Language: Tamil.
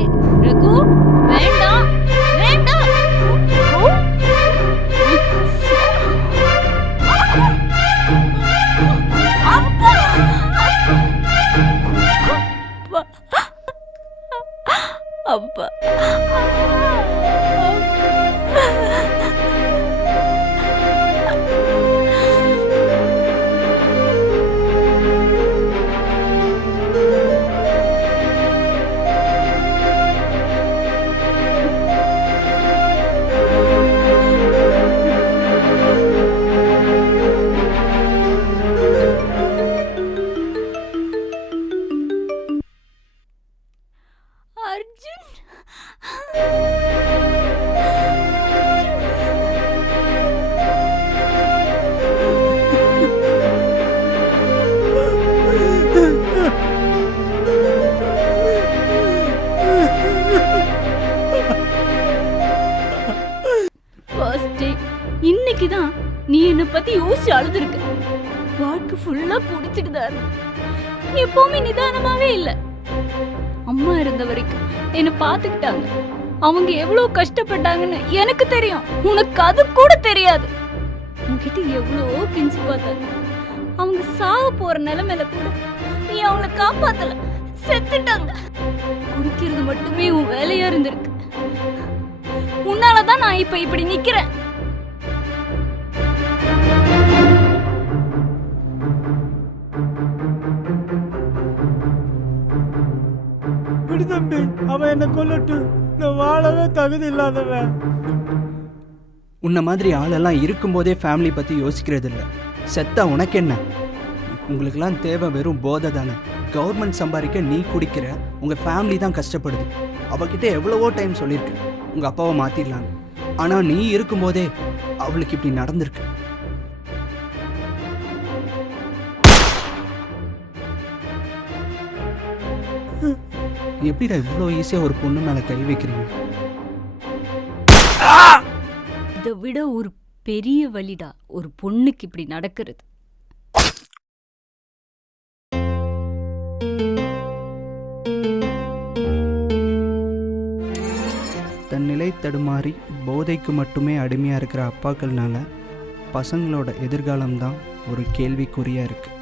ஏய் ரகு, வேண்டாம் வேண்டாம். அப்பா அப்பா. அர்ஜுன், ஃபர்ஸ்ட் டே இன்னைக்குதான் நீ என்னை பத்தி யோசிச்சு அழுதுருக்க. வாழ்க்கை ஃபுல்லா குடிச்சிட்டுதான் இருக்கு. எப்பவுமே நிதானமாவே இல்ல. அம்மா இருந்த வரைக்கும் என்ன பாத்துக்கிட்டாங்க. அவங்க எவ்வளவு கஷ்டப்பட்டாங்கன்னு எனக்கு தெரியும். உனக்கு அது கூட தெரியாது. உன்கிட்ட எவ்வளவோ கெஞ்சி பார்த்தாங்க. அவங்க சாக போற நிலைமையில கூட நீ அவங்கள காப்பாத்தல, செத்துட்டாங்க. குடிக்கிறது மட்டுமே உன் வேலையா இருந்திருக்கு. உன்னாலதான் நான் இப்ப இப்படி நிக்கிறேன். விடு தம்பி, அவன் என்ன கொல்லட்டு. நான் வாழவே தகுதி இல்லாதவன். உன்ன மாதிரி ஆளெல்லாம் இருக்கும்போதே ஃபேமிலி பற்றி யோசிக்கிறது இல்லை. செத்தா உனக்கு என்ன? உங்களுக்கெல்லாம் தேவை வெறும் போதை தானே. கவர்மெண்ட் சம்பாதிக்க நீ குடிக்கிற, உங்கள் ஃபேமிலி தான் கஷ்டப்படுது. அவகிட்ட எவ்வளவோ டைம் சொல்லியிருக்க உங்கள் அப்பாவை மாற்றிடலான்னு. ஆனால் நீ இருக்கும்போதே அவளுக்கு இப்படி நடந்திருக்கு. எப்படிடா இவ்வளோ ஈஸியாக ஒரு பொண்ணு மேலே கை வைக்கிறீங்க? இதை விட ஒரு பெரிய வலிடா ஒரு பொண்ணுக்கு இப்படி நடக்கிறது. தன் நிலை தடுமாறி போதைக்கு மட்டுமே அடிமையாக இருக்கிற அப்பாக்கள்னால பசங்களோட எதிர்காலம்தான் ஒரு கேள்விக்குறியாக இருக்குது.